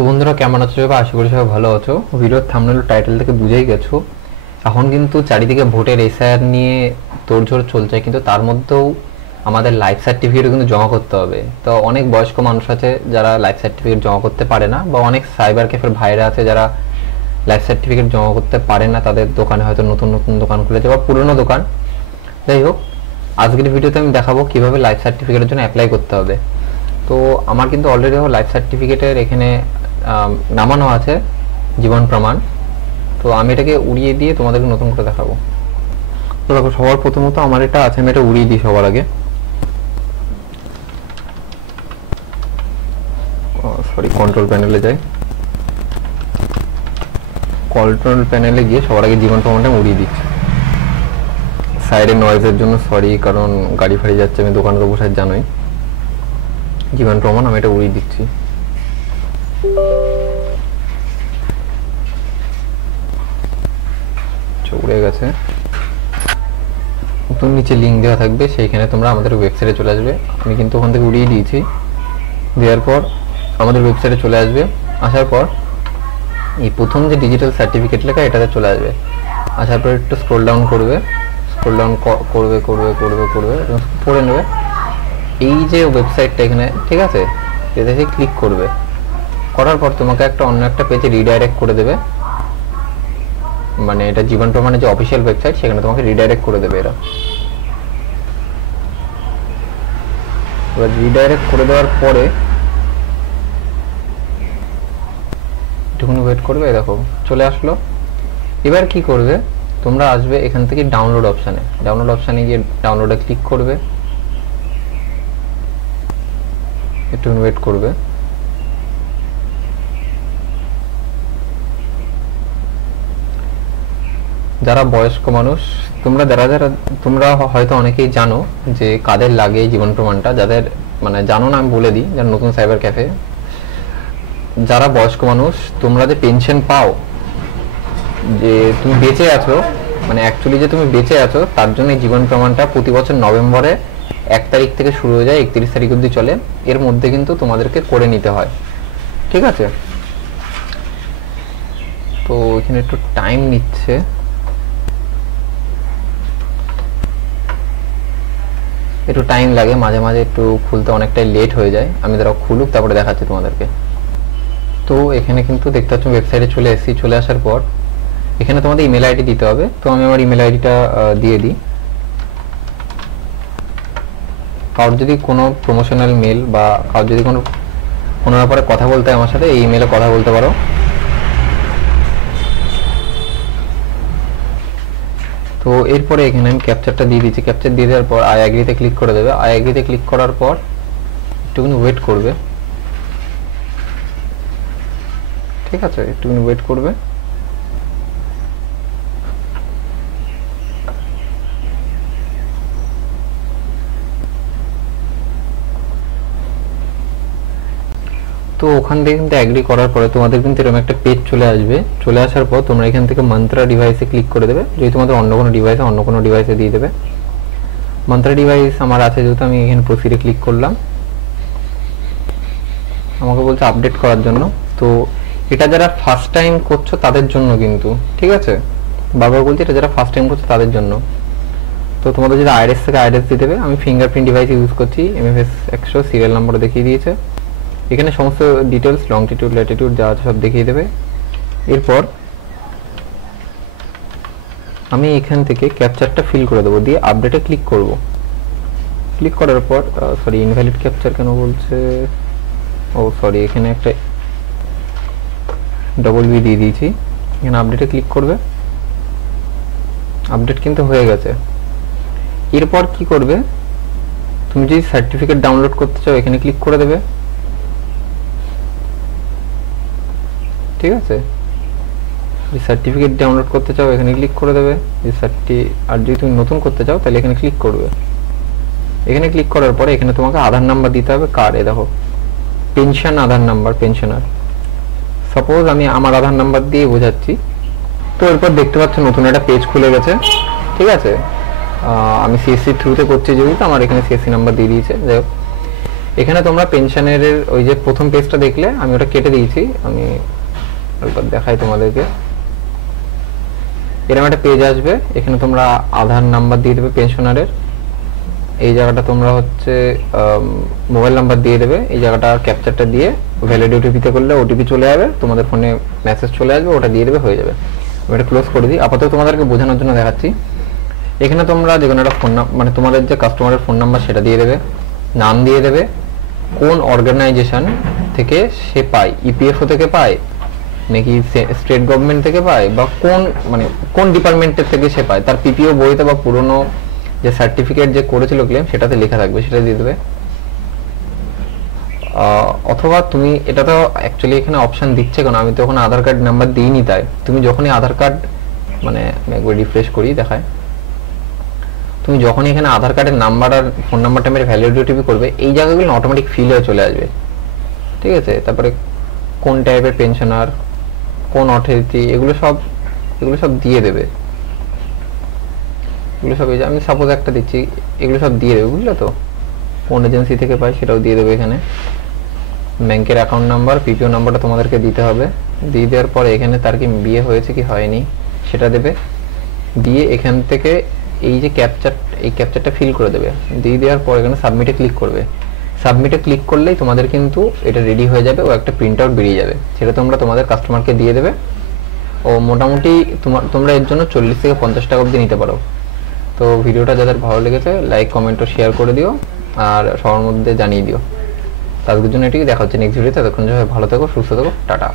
তো বন্ধুরা কেমন আছো সবাই? আশা করি সবাই ভালো আছো। ভিডিওর থাম্বনেল টাইটেল থেকে বুঝেই গেছো এখন কিন্তু চারিদিকে ভোটের এসআইআর নিয়ে তোড়জোড় চলছে, কিন্তু তার মধ্যেও আমাদের লাইফ সার্টিফিকেট কিন্তু জমা করতে হবে। তো অনেক বয়স্ক মানুষ আছে যারা লাইফ সার্টিফিকেট জমা করতে পারে না, বা অনেক সাইবার ক্যাফের ভাইরা আছে যারা লাইফ সার্টিফিকেট জমা করতে পারে না। তাদের দোকানে হয়তো নতুন নতুন দোকান খুলেছে বা পুরনো দোকান, যাই হোক আজকের ভিডিওতে আমি দেখাবো কিভাবে লাইফ সার্টিফিকেটের জন্য অ্যাপ্লাই করতে হবে। তো আমার কিন্তু অলরেডি লাইফ সার্টিফিকেটের এখানে নামানো আছে জীবন প্রমাণ। তো আমি এটাকে উড়িয়ে দিয়ে তোমাদেরকে নতুন করে দেখাবো। তো দেখো সবার প্রথমত আমার এটা আছে, আমি এটা উড়িয়ে দিই সবার আগে। সরি, কন্ট্রোল প্যানেলে যাই। কন্ট্রোল প্যানেলে গিয়ে সবার আগে জীবন প্রমাণটা উড়িয়ে দিচ্ছি। সাইডে নয়েজের জন্য সরি, কারণ গাড়ি ফাড়ি যাচ্ছে, আমি দোকানের বসে জানোই। জীবন প্রমাণ আমি এটা উড়িয়ে দিচ্ছি। উড়ে গেছে। তো নিচে লিঙ্ক দেওয়া থাকবে, সেইখানে তোমরা আমাদের ওয়েবসাইটে চলে আসবে। আমি কিন্তু ওখান থেকে উড়িয়ে দিয়েছি। দেওয়ার পর আমাদের ওয়েবসাইটে চলে আসবে। আসার পর এই প্রথম যে ডিজিটাল সার্টিফিকেট লেখা এটাতে চলে আসবে। আসার পর একটু স্ক্রল ডাউন করবে, স্ক্রল ডাউন করবে করবে করবে করবে পড়ে নেবে এই যে ওয়েবসাইটটা এখানে, ঠিক আছে? এতে ক্লিক করবে। করার পর তোমাকে একটা অন্য একটা পেজে রিডাইরেক্ট করে দেবে। মানে এটা জীবন প্রমাণের যে অফিসিয়াল ওয়েবসাইট, সেখানে তোমাকে রিডাইরেক্ট করে দেবে এরা। এবার রিডাইরেক্ট করে দেওয়ার পরে একটুখানি ওয়েট করবে। দেখো চলে আসলো। এবার কি করবে, তোমরা আসবে এখান থেকে ডাউনলোড অপশানে। ডাউনলোড অপশানে গিয়ে ডাউনলোডে ক্লিক করবে, একটুখানি ওয়েট করবে। যারা বয়স্ক মানুষ, তোমরা তোমরা হয়তো অনেকেই জানো যে কাদের লাগে জীবন প্রমাণটা। যাদের মানে জানো না আমি বলে দিই, যারা নতুন সাইবার ক্যাফে, যারা বয়স্ক মানুষ, তোমরা যে পেনশন পাও, যে তুমি বেঁচে আছো, মানে অ্যাকচুয়ালি যে তুমি বেঁচে আছো, তার জন্য জীবন প্রমাণটা প্রতি বছর নভেম্বরে 1 তারিখ থেকে শুরু হয়ে যায়, 31 তারিখ অবধি চলে। এর মধ্যে কিন্তু তোমাদেরকে করে নিতে হয়, ঠিক আছে? তো এখানে একটু টাইম নিচ্ছে। একটু টাইম লাগে, মাঝে মাঝে একটু খুলতে অনেকটাই লেট হয়ে যায়। আমি ধরো খুলুক, তারপরে দেখাচ্ছি তোমাদেরকে। তো এখানে কিন্তু দেখতে পাচ্ছ ওয়েবসাইটে চলে এসেছি। চলে আসার পর এখানে তোমাদের ইমেল আইডি দিতে হবে। তো আমি আমার ইমেল আইডিটা দিয়ে দিই। কারোর যদি কোনো প্রমোশনাল মেল বা কারোর যদি কোনো ব্যাপারে কথা বলতে হয় আমার সাথে, এই ইমেলে কথা বলতে পারো। তো এরপরে এখানে আমি ক্যাপচারটা দিয়ে দিচ্ছি। ক্যাপচার দিয়ে দেওয়ার পর আই অ্যাগ্রিতে ক্লিক করে দেবে। আই অ্যাগ্রিতে ক্লিক করার পর একটুখানি ওয়েট করবে, ঠিক আছে? একটুখানি ওয়েট করবে। তো ওখান থেকে কিন্তু অ্যাগ্রি করার পরে তোমাদের কিন্তু এরকম একটা পেজ চলে আসবে। চলে আসার পর তোমরা এখান থেকে মন্ত্রা ডিভাইসে ক্লিক করে দেবে। যদি তোমাদের অন্য কোনো ডিভাইসে দিয়ে দেবে। মন্ত্রা ডিভাইস আমার আছে যেহেতু, আমি এখানে প্রসিডে ক্লিক করলাম। আমাকে বলছে আপডেট করার জন্য। তো এটা যারা ফার্স্ট টাইম করছো তাদের জন্য কিন্তু, ঠিক আছে? বারবার বলছি, এটা যারা ফার্স্ট টাইম করছো তাদের জন্য। তো তোমাদের যদি আইরিস থেকে আইরিস দিয়ে দেবে। আমি ফিঙ্গারপ্রিন্ট ডিভাইস ইউজ করছি, MFS 100 সিরিয়াল নাম্বার দেখিয়ে দিয়েছে। এখানে সমস্ত ডিটেলস, লংটিটিউড ল্যাটিটিউড যা আছে সব দেখিয়ে দেবে। এরপর আমি এখান থেকে ক্যাপচারটা ফিল করে দেবো, দিয়ে আপডেটে ক্লিক করব। ক্লিক করার পর সরি, ইনভ্যালিড ক্যাপচার কেন বলছে? ও সরি, এখানে একটা ডবল দিয়ে দিয়েছি। এখানে আপডেটে ক্লিক করবে। আপডেট কিন্তু হয়ে গেছে। এরপর কি করবে, তুমি যদি সার্টিফিকেট ডাউনলোড করতে চাও এখানে ক্লিক করে দেবে, ঠিক আছে? যদি সার্টিফিকেট ডাউনলোড করতে চাও এখানে ক্লিক করে দেবে। আর যদি তুমি নতুন করতে চাও তাহলে এখানে ক্লিক করবে। এখানে ক্লিক করার পরে এখানে তোমাকে আধার নাম্বার দিতে হবে। কার্ডে দেখো পেনশন আধার নাম্বার, পেনশনার। সাপোজ আমি আমার আধার নাম্বার দিয়ে বোঝাচ্ছি। তো এরপর দেখতে পাচ্ছ নতুন একটা পেজ খুলে গেছে, ঠিক আছে? আমি CSC থ্রুতে করছি যেহেতু, আমার এখানে CSC নাম্বার দিয়ে দিয়েছে। যাই হোক, এখানে তোমরা পেনশনের ওই যে প্রথম পেজটা দেখলে আমি ওটা কেটে দিয়েছি, আমি একবার দেখাই তোমাদেরকে। এরকম একটা পেজ আসবে, এখানে তোমরা আধার নাম্বার দিয়ে দেবে পেনশনারের, এই জায়গাটা তোমরা হচ্ছে মোবাইল নাম্বার দিয়ে দেবে, এই জায়গাটা ক্যাপচারটা দিয়ে ভ্যালিড ওটিপিতে করলে ওটিপি চলে যাবে, তোমাদের ফোনে মেসেজ চলে আসবে, ওটা দিয়ে দেবে, হয়ে যাবে। আমি এটা ক্লোজ করে দিই। আপাতত তোমাদেরকে বোঝানোর জন্য দেখাচ্ছি। এখানে তোমরা যে কোনো একটা ফোন নাম্বার, মানে তোমাদের যে কাস্টমারের ফোন নাম্বার সেটা দিয়ে দেবে, নাম দিয়ে দেবে, কোন অর্গানাইজেশন থেকে সে পায়, ইপিএফও থেকে পায় নাকি স্টেট গভর্নমেন্ট থেকে পায়, বা কোন মানে কোন ডিপার্টমেন্টের থেকে সে পায়, তার পিপিও বইতে বা পুরনো যে সার্টিফিকেট যে করেছিল ক্লেম সেটাতে লেখা থাকবে, সেটা দিয়ে দেবে। অথবা তুমি এটা তো অ্যাকচুয়ালি এখানে অপশন দিচ্ছে কেন, আমি তো ওখানে আধার কার্ড নাম্বার দিইনি, তাই তুমি যখনই আধার কার্ড মানে আমি একবার রিফ্রেশ করি দেখায়, তুমি যখন এখানে আধার কার্ডের নাম্বার আর ফোন নাম্বারটা মেরে ভ্যালিড ওটিপি করবে, এই জায়গাগুলো অটোমেটিক ফিল হয়ে চলে আসবে, ঠিক আছে। তারপরে কোন টাইপের পেনশনার, কোন অথরিটি, এগুলো সব দিয়ে দেবে, এগুলো সব। এই যে আমি সাপোজ একটা দিচ্ছি, এগুলো সব দিয়ে দেবে, বুঝলে তো। কোন এজেন্সি থেকে পাই সেটাও দিয়ে দেবে এখানে, ব্যাংকের অ্যাকাউন্ট নাম্বার, পিপিও নাম্বারটা তোমাদেরকে দিতে হবে। দিয়ে দেওয়ার পরে এখানে তার কি বিয়ে হয়েছে কি হয়নি সেটা দেবে, দিয়ে এখান থেকে এই যে এই ক্যাপচারটা ফিল করে দেবে, দিয়ে দেওয়ার পর এখানে সাবমিটে ক্লিক করবে। সাবমিটে ক্লিক করলেই তোমাদের কিন্তু এটা রেডি হয়ে যাবে, ও একটা প্রিন্ট আউট বেরিয়ে যাবে, সেটা তোমরা তোমাদের কাস্টমারকে দিয়ে দেবে। ও মোটামুটি তোমরা এর জন্য 40 থেকে 50 টাকা অবধি নিতে পারো। তো ভিডিওটা যাদের ভালো লেগেছে লাইক কমেন্ট ও শেয়ার করে দিও, আর সবার মধ্যে জানিয়ে দিও। তাদের জন্য এটি দেখা হচ্ছে নেক্সট ভিডিওতে। ততক্ষণ ভালো থেকো, সুস্থ থেকো, টাটা।